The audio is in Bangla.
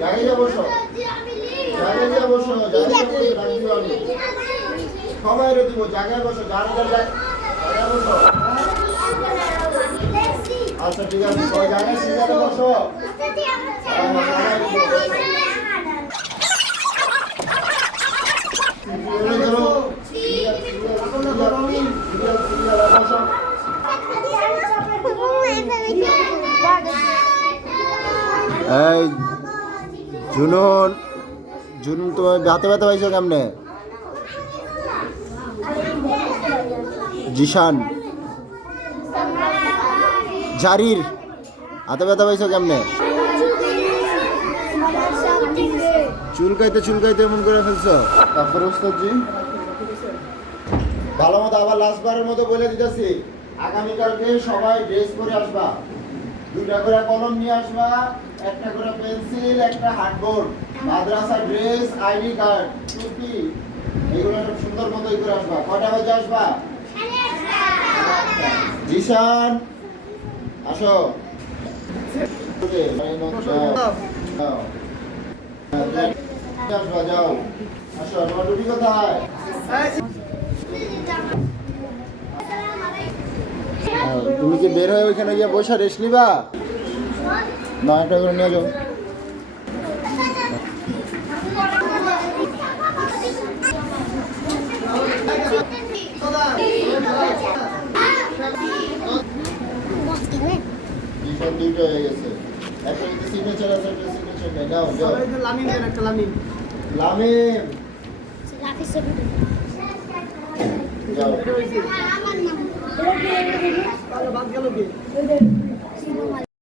জায়গায় যা বসো, জায়গায় যা বসো, জায়গায় বসে ডাকবো আমি। সবাই রে দিব, জায়গায় বসো, জায়গায় বসো। আচ্ছা ঠিক আছে, সবাই জায়গায় সিরিয়ালে বসো। এই জুনুন, জুনুন তোমার হাতে ব্যথা পাইছো কেমনে? জিশান, জারির হাতে ব্যথা পাইছো কেমনে? চুলকাইতে চুলকাইতে এমন করে ফেলছো। তারপর ওস্তাদজি ভালো মতো আবার লাস্টবারের মতো বলে দিতেছি, আগামীকালকে সবাই ড্রেস পরে আসবা, 2টা করে কলম নিয়ে আসবা, 1টা করে পেন্সিল, 1টা হার্ডবোর্ড, মাদ্রাসা ড্রেস, আইডি কার্ড, টুপি, এগুলো সব সুন্দর মতো করে আসবা। কয়টা বাজে আসবা? জিশান আসো। আসবা, যাও আসো। তোমার টুপি কোথায়? তুমি কি বের হয়ে ওইখানে গিয়ে বসে রেস্ট নিবা? না, একটা করে নিয়ে যাও। দুইটা হয়ে গেছে, একটা কিন্তু সিগনেচার আছে, একটা সিগনেচার নেই। নাও যাও। লামিম দেন, একটা লামিম। লামিম যাও। আমার নাম বাদ গেল কি?